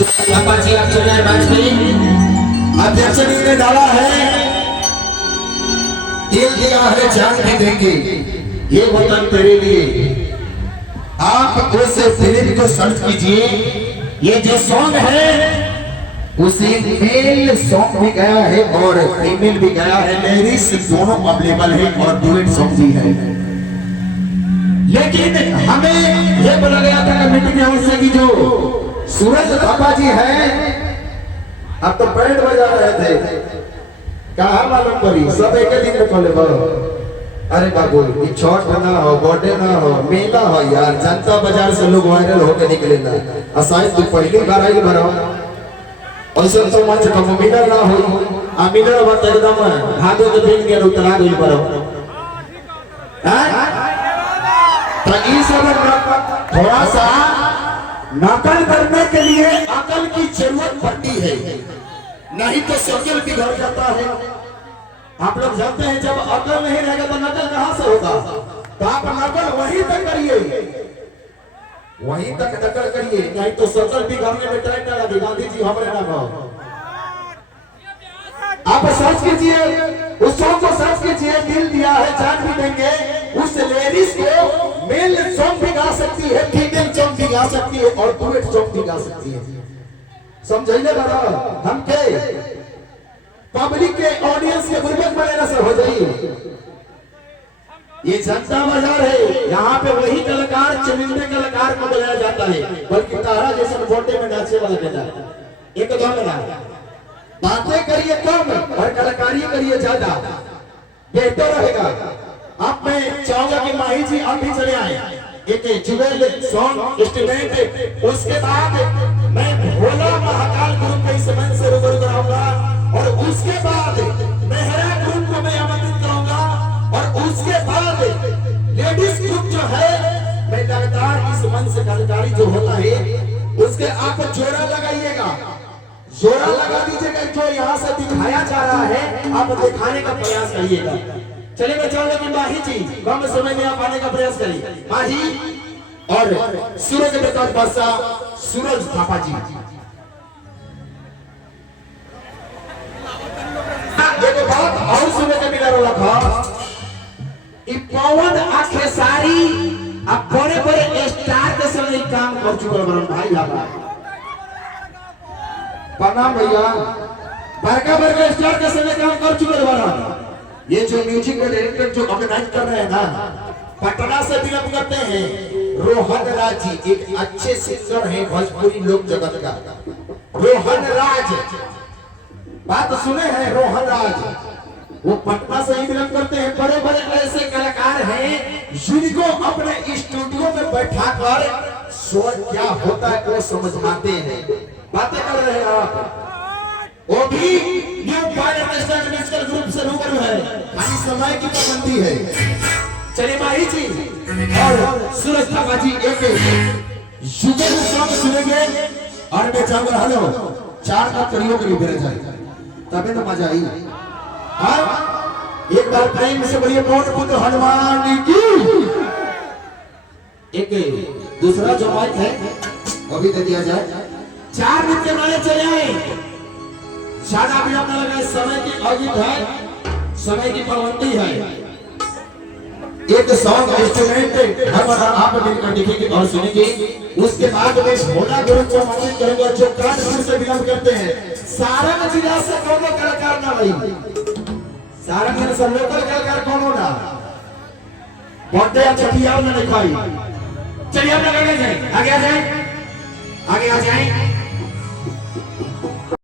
Apache आप चले match में अध्यक्ष ने डाला है, दिल दिया है जान भी देंगे ये वतन तेरे लिए। आप उस फिल्म को सर्च कीजिए, ये जो सॉन्ग है उसे मेल सॉन्ग भी गया है और फीमेल भी गया है, लिरिक्स दोनों अवेलेबल है और डुएट सॉन्ग भी है। लेकिन हमें यह बोला गया था मीटिंग हाउस से कि जो सूरज थापा जी है अब तो बैंड बजा रहे थे, कहा मालूम पड़ी सब एक दिन में खोले बो। अरे बाबू छठ ना हो, बर्थडे ना हो, मेला हो यार, जनता बाजार से लोग वायरल होके निकले ना। असाई तू पहली बार आई भरो ऐसे तो मंच कम मिलर ना हो, आ मिलर बात एकदम भादो के दिन के उतरा गई भरो। हैं तो इस थोड़ा सा नकल करने के लिए अकल की जरूरत पड़ती है, नहीं तो शक्ल बिगड़ जाता है। आप लोग जानते हैं जब अकल नहीं रहेगा तो नकल कहां से होगा। तो आप नकल वहीं तक करिए, वहीं तक नकल करिए, नहीं तो शक्ल बिगड़ने में टाइम ना लगे। गांधी जी हमारे नाम हो, आप सर्च कीजिए उस सॉन्ग को, सर्च कीजिए दिल दिया है जान भी देंगे। उस लेडीज को मेल सॉन्ग भी गा सकती है, फीमेल सॉन्ग भी गा सकती है और डुएट सॉन्ग भी गा सकती है। समझाइए बड़ा हम के पब्लिक के ऑडियंस के बुर्बक बनेगा सर हो जाइए। ये जनता बाजार है, यहाँ पे वही कलाकार चमिंदे कलाकार को बुलाया जाता है, बल्कि तारा जैसे बोटे में नाचे वाला कहता है। एक तो बातें करिए कम और कलाकारी करिए ज्यादा, बेहतर रहेगा। अब मैं चाहूंगा कि माही जी आप भी चले आए, एक जुगल सॉन्ग इंस्ट्रूमेंट, उसके बाद मैं भोला महाकाल ग्रुप के इस मंच से रूबरू कराऊंगा और उसके बाद मेहरा ग्रुप को मैं आमंत्रित कराऊंगा और उसके बाद लेडीज ग्रुप जो है मैं लगातार इस मंच से कलाकारी जो होता है उसके आप जोड़ा लगाइएगा, जोड़ा लगा दीजिएगा। जो यहाँ से दिखाया जा रहा है आप दिखाने का प्रयास करिएगा। चलिए मैं चाहूंगा कि माही जी कम समय में आप आने का प्रयास करिए। माही और सूरज प्रकाश वर्षा सूरज थापा जी, देखो बात और सुनने को मिला रहा था पवन आखेसारी अब बड़े बड़े स्टार के समय काम कर चुका है भाई। प्रणाम भैया, बड़का बड़का स्टार के समय काम कर चुके हैं। ये जो म्यूजिक के डायरेक्टर जो ऑर्गेनाइज कर रहे हैं ना, पटना से बिलोंग करते हैं रोहन राज जी, एक अच्छे सिंगर हैं भोजपुरी लोक जगत का। रोहन राज बात सुने हैं, रोहन राज वो पटना से ही बिलोंग करते हैं। बड़े बड़े ऐसे कलाकार हैं जिनको अपने स्टूडियो में बैठाकर स्वर क्या होता है वो समझाते हैं, बातें कर रहे हैं आप। वो भी न्यू पायलट म्यूजिकल ग्रुप से रूबरू है, खाली समय की पाबंदी है। चलिए माही जी और सूरज थापा जी एक युगल सॉन्ग सुनेंगे और मैं चाहूंगा हेलो चार का प्रयोग करिए मेरे जाए तबे तो मजा आई। एक बार प्रेम से बोलिए कौन पुत्र हनुमान की। एक दूसरा जो माइक है अभी दे दिया जाए। 4 मिनट के माने चले आए, ज्यादा विलंब न लगे, समय की अगित है, समय की पाबंदी है। एक सॉन्ग इंस्ट्रूमेंट हम आप मिलकर देखेंगे और सुनेंगे। उसके बाद में भोला गुरु को आमंत्रित करेंगे जो कानपुर से विलंब करते हैं। सारंग जिला से कौन कलाकार ना भाई, सारंग से लोकल कलाकार कौन होना बर्थडे अच्छा किया उन्होंने खाई। चलिए हम लोग आगे जाए, आगे आ जाए, आगे आ जाए।